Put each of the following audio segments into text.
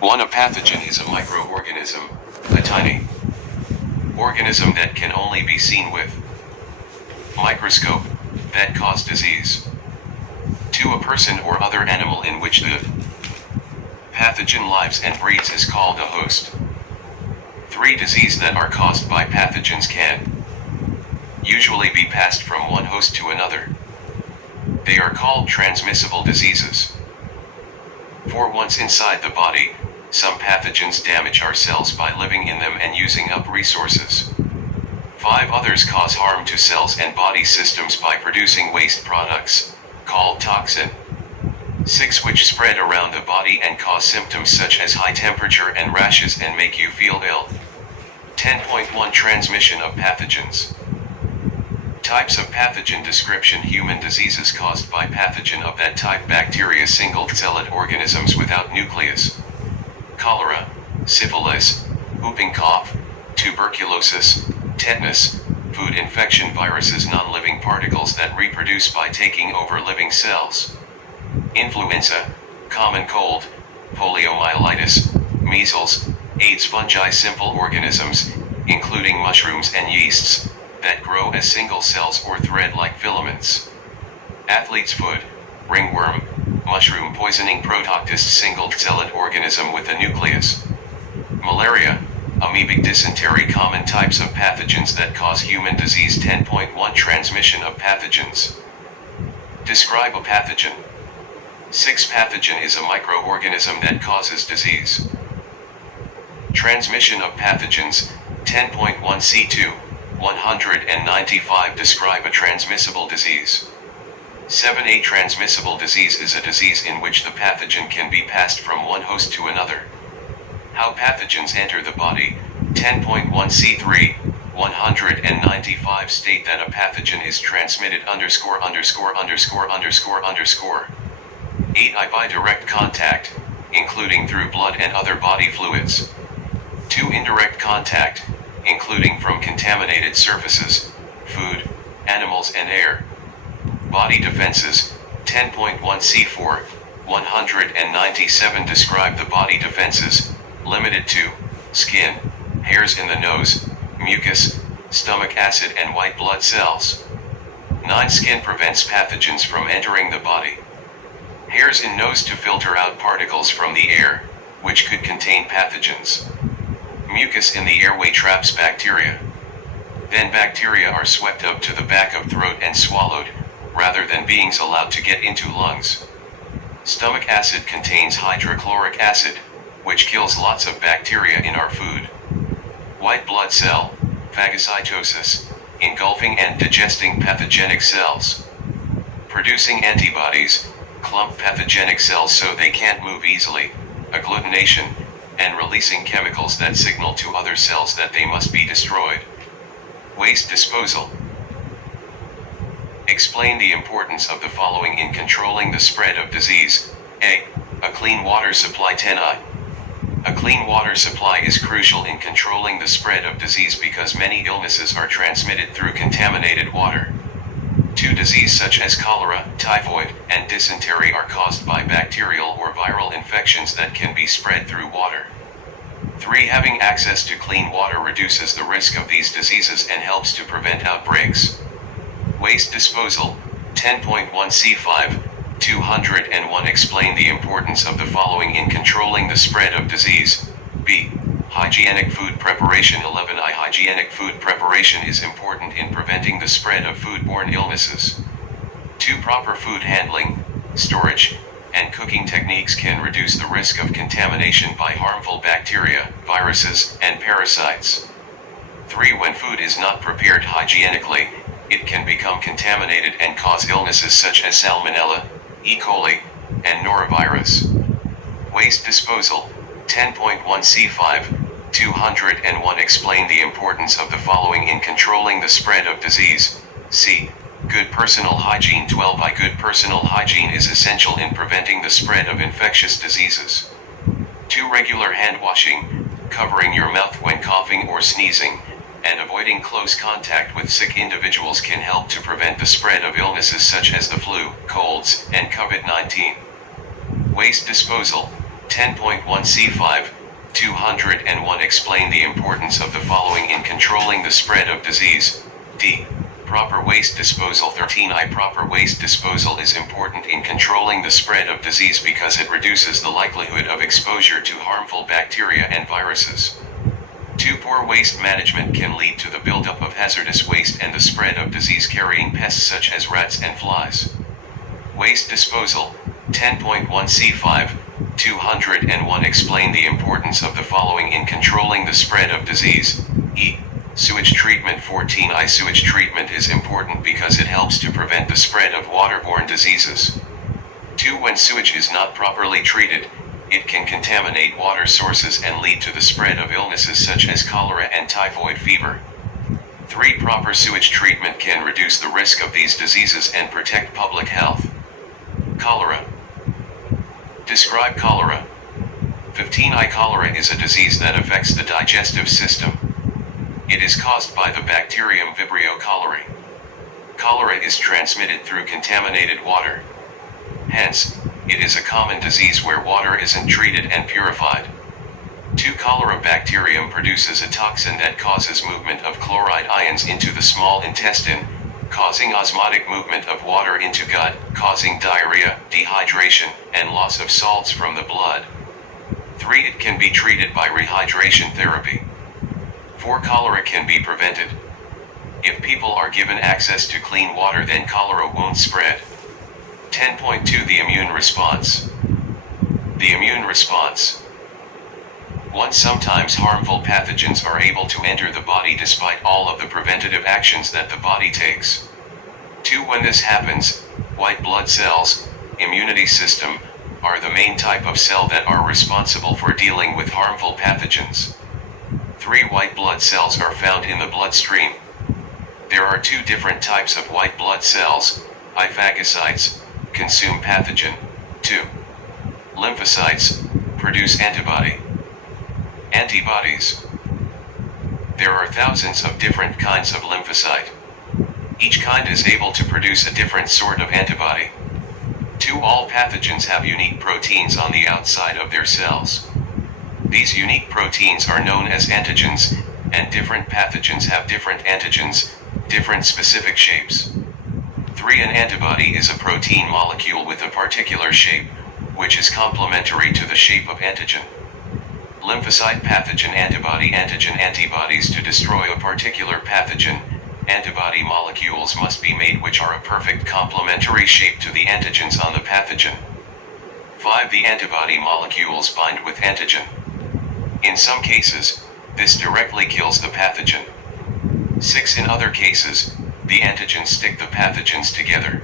1. A pathogen is a microorganism, a tiny organism that can only be seen with microscope, that cause disease. 2. A person or other animal in which the pathogen lives and breeds is called a host. 3. Disease that are caused by pathogens can usually be passed from one host to another. They are called transmissible diseases. 4. Once inside the body, some pathogens damage our cells by living in them and using up resources. 5. Others cause harm to cells and body systems by producing waste products, called toxin. 6. Which spread around the body and cause symptoms such as high temperature and rashes and make you feel ill. 10.1 Transmission of pathogens. Types of pathogen description: human diseases caused by pathogen of that type: bacteria, single-celled organisms without nucleus. Cholera, syphilis, whooping cough, tuberculosis, tetanus, food infection, viruses, non-living particles that reproduce by taking over living cells. Influenza, common cold, poliomyelitis, measles, AIDS, fungi, simple organisms, including mushrooms and yeasts, that grow as single cells or thread-like filaments. Athlete's foot, ringworm, mushroom poisoning, protoctist, single-celled organism with a nucleus. Malaria, amoebic dysentery. Common types of pathogens that cause human disease. 10.1 Transmission of pathogens. Describe a pathogen. 6. Pathogen is a microorganism that causes disease. Transmission of pathogens. 10.1 C2 195 Describe a transmissible disease. 7. A transmissible disease is a disease in which the pathogen can be passed from one host to another. How pathogens enter the body. 10.1 C3 195 State that a pathogen is transmitted ________. 8. I by direct contact, including through blood and other body fluids. 2. Indirect contact, including from contaminated surfaces, food, animals and air. Body defenses. 10.1 C4 197 Describe the body defenses, limited to skin, hairs in the nose, mucus, stomach acid and white blood cells. 9. Skin prevents pathogens from entering the body. Hairs in nose to filter out particles from the air, which could contain pathogens. Mucus in the airway traps bacteria. Then bacteria are swept up to the back of throat and swallowed, rather than being allowed to get into lungs. Stomach acid contains hydrochloric acid, which kills lots of bacteria in our food. White blood cell, phagocytosis, engulfing and digesting pathogenic cells. Producing antibodies, clump pathogenic cells so they can't move easily, agglutination, and releasing chemicals that signal to other cells that they must be destroyed. Waste disposal. Explain the importance of the following in controlling the spread of disease. A. A clean water supply. 10I. A clean water supply is crucial in controlling the spread of disease because many illnesses are transmitted through contaminated water. 2. Disease such as cholera, typhoid, and dysentery are caused by bacterial or viral infections that can be spread through water. 3. Having access to clean water reduces the risk of these diseases and helps to prevent outbreaks. Waste disposal. 10.1 C5 201 Explain the importance of the following in controlling the spread of disease. B. Hygienic food preparation. 11I. Hygienic food preparation is important in preventing the spread of foodborne illnesses. 2. Proper food handling, storage, and cooking techniques can reduce the risk of contamination by harmful bacteria, viruses, and parasites. 3. When food is not prepared hygienically, it can become contaminated and cause illnesses such as Salmonella, E. coli, and norovirus. Waste disposal. 10.1 C5 201 Explain the importance of the following in controlling the spread of disease. C. Good personal hygiene. 12I. Good personal hygiene is essential in preventing the spread of infectious diseases. 2. Regular hand washing, covering your mouth when coughing or sneezing, and avoiding close contact with sick individuals can help to prevent the spread of illnesses such as the flu, colds, and COVID-19. Waste disposal. 10.1c5, 201 Explain the importance of the following in controlling the spread of disease. D. Proper waste disposal. 13i Proper waste disposal is important in controlling the spread of disease because it reduces the likelihood of exposure to harmful bacteria and viruses. 2. Poor waste management can lead to the buildup of hazardous waste and the spread of disease-carrying pests such as rats and flies. Waste disposal. 10.1c5, 201 Explain the importance of the following in controlling the spread of disease. E. Sewage treatment. 14i Sewage treatment is important because it helps to prevent the spread of waterborne diseases. 2. When sewage is not properly treated, it can contaminate water sources and lead to the spread of illnesses such as cholera and typhoid fever. 3. Proper sewage treatment can reduce the risk of these diseases and protect public health. Cholera. Describe cholera. 15i Cholera is a disease that affects the digestive system. It is caused by the bacterium Vibrio cholerae. Cholera is transmitted through contaminated water. Hence, it is a common disease where water isn't treated and purified. 2. Cholera bacterium produces a toxin that causes movement of chloride ions into the small intestine, causing osmotic movement of water into gut, causing diarrhea, dehydration, and loss of salts from the blood. 3. It can be treated by rehydration therapy. 4. Cholera can be prevented. If people are given access to clean water, then cholera won't spread. 10.2 The immune response. The immune response. 1. Sometimes harmful pathogens are able to enter the body despite all of the preventative actions that the body takes. 2. When this happens, white blood cells, immunity system, are the main type of cell that are responsible for dealing with harmful pathogens. 3. White blood cells are found in the bloodstream. There are 2 different types of white blood cells. I. Phagocytes consume pathogen. 2. Lymphocytes produce antibodies. There are thousands of different kinds of lymphocyte. Each kind is able to produce a different sort of antibody. 2. All pathogens have unique proteins on the outside of their cells. These unique proteins are known as antigens, and different pathogens have different antigens, different specific shapes. 3. An antibody is a protein molecule with a particular shape, which is complementary to the shape of antigen. Lymphocyte pathogen antibody antigen antibodies to destroy a particular pathogen. Antibody molecules must be made which are a perfect complementary shape to the antigens on the pathogen. 5. The antibody molecules bind with antigen. In some cases, this directly kills the pathogen. 6. In other cases, the antigens stick the pathogens together.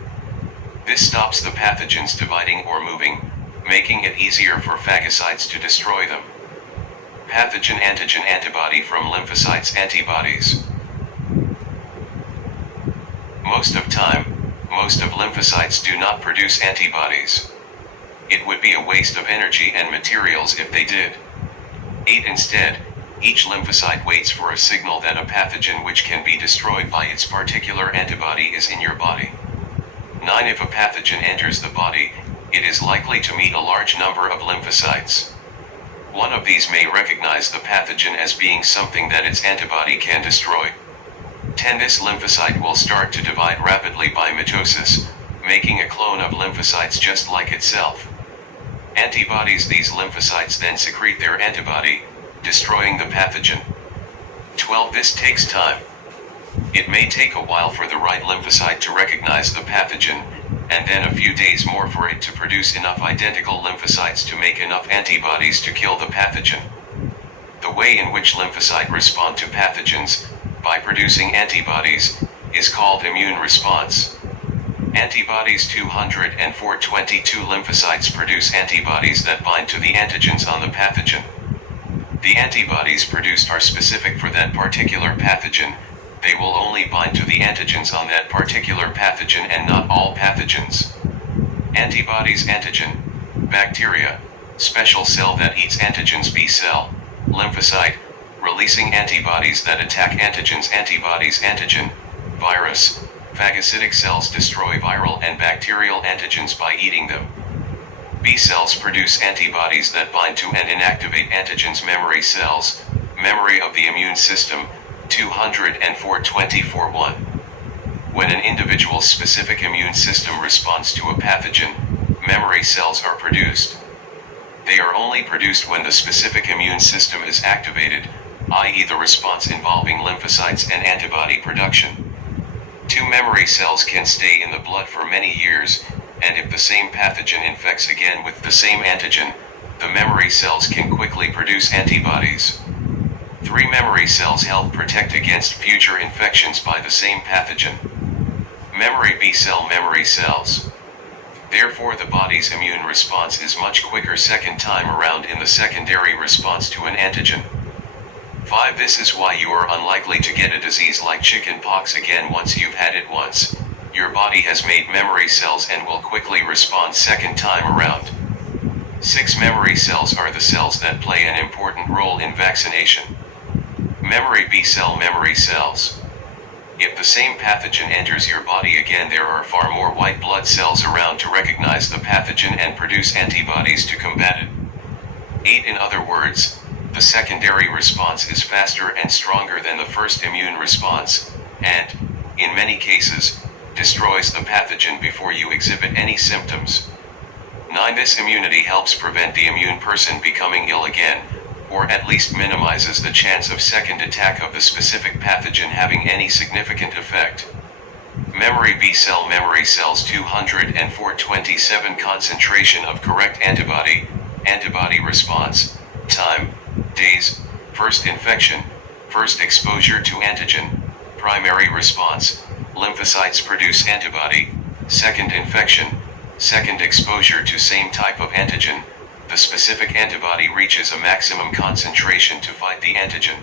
This stops the pathogens dividing or moving, making it easier for phagocytes to destroy them. Pathogen antigen antibody from lymphocytes antibodies. Most of lymphocytes do not produce antibodies. It would be a waste of energy and materials if they did. 8. Instead, each lymphocyte waits for a signal that a pathogen which can be destroyed by its particular antibody is in your body. 9. If a pathogen enters the body, it is likely to meet a large number of lymphocytes. One of these may recognize the pathogen as being something that its antibody can destroy. 10. This lymphocyte will start to divide rapidly by mitosis, making a clone of lymphocytes just like itself. Antibodies. These lymphocytes then secrete their antibody, destroying the pathogen. 12. This takes time. It may take a while for the right lymphocyte to recognize the pathogen, and then a few days more for it to produce enough identical lymphocytes to make enough antibodies to kill the pathogen. The way in which lymphocytes respond to pathogens, by producing antibodies, is called immune response. Antibodies. 222 lymphocytes produce antibodies that bind to the antigens on the pathogen. The antibodies produced are specific for that particular pathogen. They will only bind to the antigens on that particular pathogen and not all pathogens. Antibodies. Antigen, bacteria, special cell that eats antigens. B cell, lymphocyte, releasing antibodies that attack antigens. Antibodies. Antigen, virus, phagocytic cells destroy viral and bacterial antigens by eating them. B cells produce antibodies that bind to and inactivate antigens. Memory cells, memory of the immune system, 204-24-1. When an individual's specific immune system responds to a pathogen, memory cells are produced. They are only produced when the specific immune system is activated, i.e. the response involving lymphocytes and antibody production. 2 memory cells can stay in the blood for many years, and if the same pathogen infects again with the same antigen, the memory cells can quickly produce antibodies. 3 memory cells help protect against future infections by the same pathogen. Memory B cell memory cells. Therefore the body's immune response is much quicker second time around in the secondary response to an antigen. 5. This is why you are unlikely to get a disease like chicken pox again once you've had it once. Your body has made memory cells and will quickly respond second time around. 6. Memory cells are the cells that play an important role in vaccination. Memory B cell memory cells. If the same pathogen enters your body again, there are far more white blood cells around to recognize the pathogen and produce antibodies to combat it. 8. In other words, the secondary response is faster and stronger than the first immune response, and, in many cases, destroys the pathogen before you exhibit any symptoms. 9. This immunity helps prevent the immune person becoming ill again, or at least minimizes the chance of second attack of the specific pathogen having any significant effect. Memory B cell memory cells 204-27 concentration of correct antibody response, time, days, first infection, first exposure to antigen, primary response, lymphocytes produce antibody, second infection, second exposure to same type of antigen, the specific antibody reaches a maximum concentration to fight the antigen.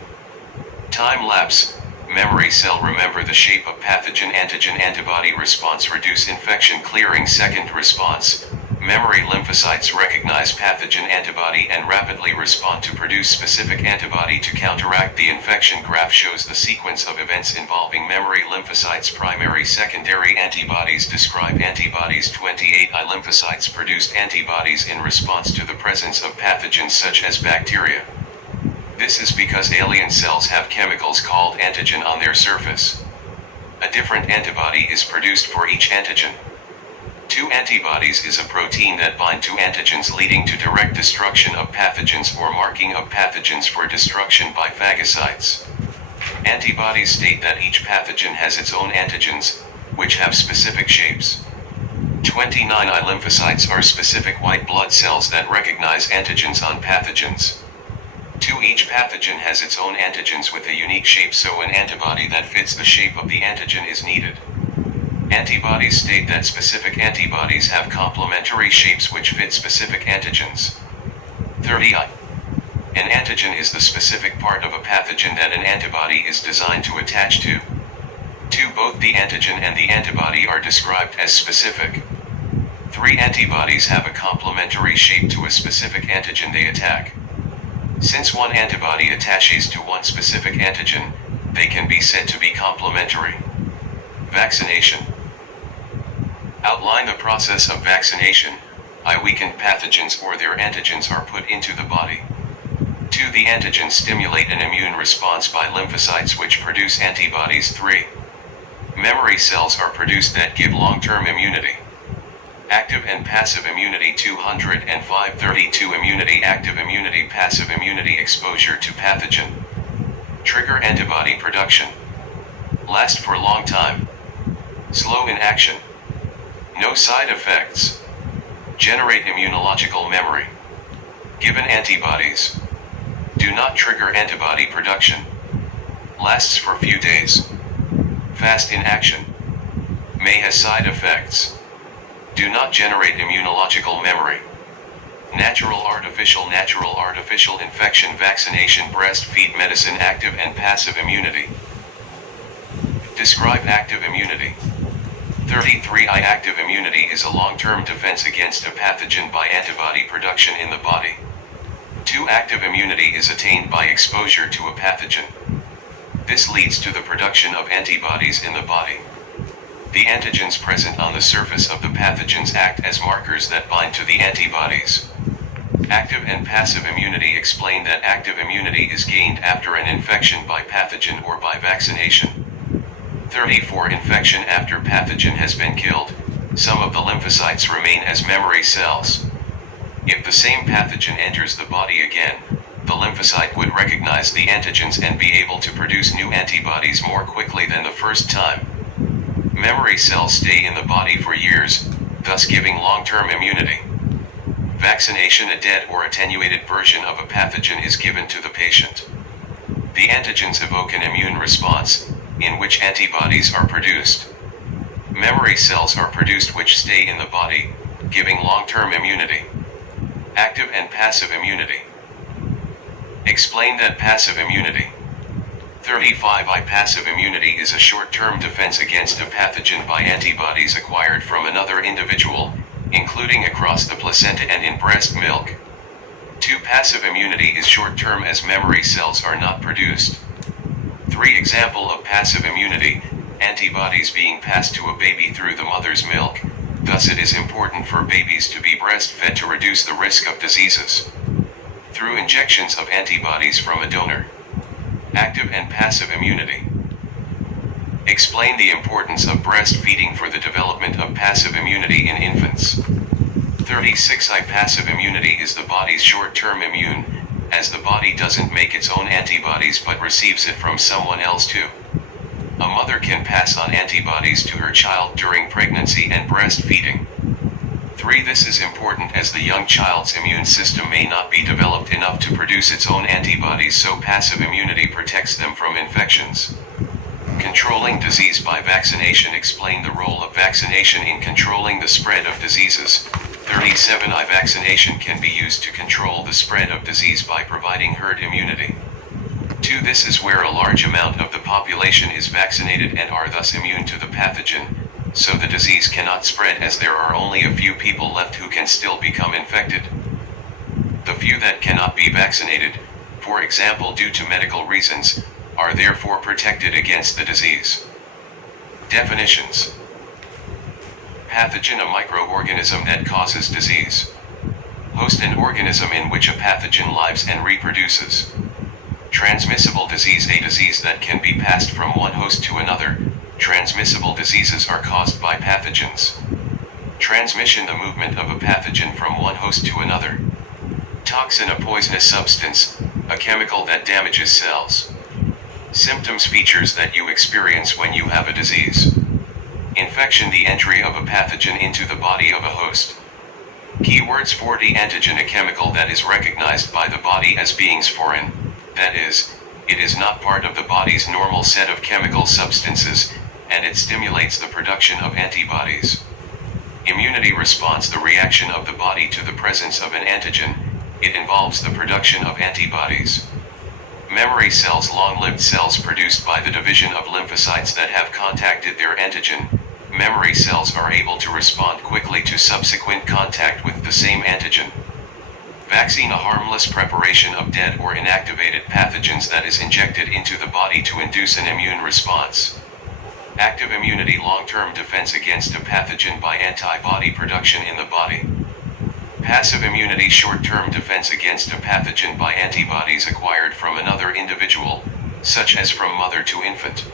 Time lapse, memory cell remember the shape of pathogen antigen antibody response reduce infection clearing second response, memory lymphocytes recognize pathogen antibody and rapidly respond to produce specific antibody to counteract the infection. Graph shows the sequence of events involving memory lymphocytes. Primary secondary antibodies describe antibodies. 28 I lymphocytes produced antibodies in response to the presence of pathogens such as bacteria. This is because alien cells have chemicals called antigen on their surface. A different antibody is produced for each antigen. 2 antibodies is a protein that bind to antigens leading to direct destruction of pathogens or marking of pathogens for destruction by phagocytes. Antibodies state that each pathogen has its own antigens, which have specific shapes. 29 I lymphocytes are specific white blood cells that recognize antigens on pathogens. 2 Each pathogen has its own antigens with a unique shape, so an antibody that fits the shape of the antigen is needed. Antibodies state that specific antibodies have complementary shapes which fit specific antigens. 30 I. An antigen is the specific part of a pathogen that an antibody is designed to attach to. 2 Both the antigen and the antibody are described as specific. 3 Antibodies have a complementary shape to a specific antigen they attack. Since one antibody attaches to one specific antigen, they can be said to be complementary. Vaccination. Outline the process of vaccination. Weakened pathogens or their antigens are put into the body. 2 The antigens stimulate an immune response by lymphocytes which produce antibodies. 3 Memory cells are produced that give long-term immunity. Active and passive immunity 205-32 Immunity active immunity passive immunity exposure to pathogen. Trigger antibody production. Last for long time. Slow in action. No side effects. Generate immunological memory. Given antibodies. Do not trigger antibody production. Lasts for few days. Fast in action. May has side effects. Do not generate immunological memory. Natural artificial infection vaccination breastfeed medicine active and passive immunity. Describe active immunity. 33 Active immunity is a long-term defense against a pathogen by antibody production in the body. 2 Active immunity is attained by exposure to a pathogen. This leads to the production of antibodies in the body. The antigens present on the surface of the pathogens act as markers that bind to the antibodies. Active and passive immunity. Explain that active immunity is gained after an infection by pathogen or by vaccination. 34. Infection. After pathogen has been killed, some of the lymphocytes remain as memory cells. If the same pathogen enters the body again, the lymphocyte would recognize the antigens and be able to produce new antibodies more quickly than the first time. Memory cells stay in the body for years, thus giving long-term immunity. Vaccination. A dead or attenuated version of a pathogen is given to the patient. The antigens evoke an immune response, in which antibodies are produced. Memory cells are produced which stay in the body, giving long-term immunity. Active and passive immunity. Explain that passive immunity. 35. Passive immunity is a short-term defense against a pathogen by antibodies acquired from another individual, including across the placenta and in breast milk. 2. Passive immunity is short-term as memory cells are not produced. 3. Example of passive immunity, antibodies being passed to a baby through the mother's milk, thus it is important for babies to be breastfed to reduce the risk of diseases. Through injections of antibodies from a donor. Active and passive immunity. Explain the importance of breastfeeding for the development of passive immunity in infants. 36. Passive immunity is the body's short-term immune, as the body doesn't make its own antibodies but receives it from someone else too. A mother can pass on antibodies to her child during pregnancy and breastfeeding. 3. This is important as the young child's immune system may not be developed enough to produce its own antibodies, so passive immunity protects them from infections. Controlling disease by vaccination. Explain the role of vaccination in controlling the spread of diseases. 37. Vaccination can be used to control the spread of disease by providing herd immunity. 2. This is where a large amount of the population is vaccinated and are thus immune to the pathogen, so the disease cannot spread as there are only a few people left who can still become infected. The few that cannot be vaccinated, for example due to medical reasons, are therefore protected against the disease. Definitions. Pathogen. A microorganism that causes disease. Host. An organism in which a pathogen lives and reproduces. Transmissible disease. A disease that can be passed from one host to another. Transmissible diseases are caused by pathogens. Transmission. The movement of a pathogen from one host to another. Toxin. A poisonous substance, a chemical that damages cells. Symptoms. Features that you experience when you have a disease. Infection. The entry of a pathogen into the body of a host. Keywords. 40. Antigen. A chemical that is recognized by the body as being foreign, that is, it is not part of the body's normal set of chemical substances, and it stimulates the production of antibodies. Immunity response. The reaction of the body to the presence of an antigen. It involves the production of antibodies. Memory cells. Long-lived cells produced by the division of lymphocytes that have contacted their antigen. Memory cells are able to respond quickly to subsequent contact with the same antigen. Vaccine. A harmless preparation of dead or inactivated pathogens that is injected into the body to induce an immune response. Active immunity. Long-term defense against a pathogen by antibody production in the body. Passive immunity. Short-term defense against a pathogen by antibodies acquired from another individual, such as from mother to infant.